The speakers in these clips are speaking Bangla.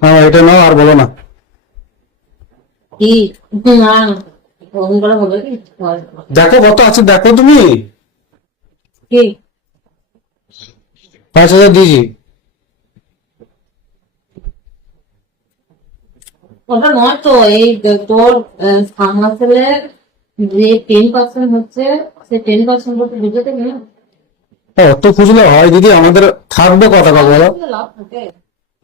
হ্যাঁ এটা নাও আর বলো না। হয়। দেখো কত আছে দেখো তুমি। পাঁচ হাজার দিয়েছি ওটা নয় তো এই তোর ফার্মাসেলের যে টেন পার্সেন্ট হচ্ছে সে টেন পার্সেন্ট করতে বুঝতে না? অত খুঁজলে হয় দিদি আমাদের থাকবে কথা টাকা বলো।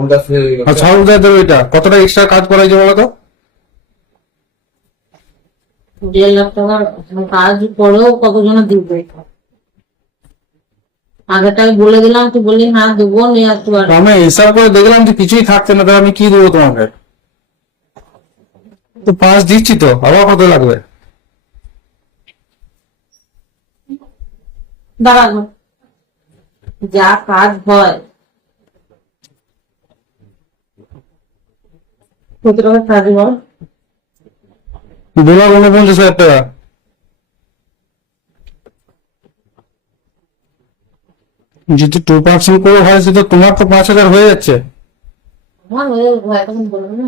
কোনটা এটা কতটা এক্সট্রা কাজ করা হয়েছে বলো তো দেড় লাখ টাকার কাজ করেও কতজনে দিবে? আগেটাই বলে দিলাম তুই বললি না দেবো নিয়ে আসতে পারব। আমি হিসাব করে দেখলাম যে কিছুই থাকছে না তাহলে আমি কি দেবো তোমাকে? তো পাঁচ দিচ্ছি তো আবার কত লাগবে? দাঁড়ানো যা কাজ হয় কত টাকা কাজ বল দু লাখ উনপঞ্চাশ হাজার টাকা। যদি টু পার্সেন্ট করে হয় সেটা তোমার তো পাঁচ হাজার হয়ে যাচ্ছে। আমার হয়ে এখন বলব না।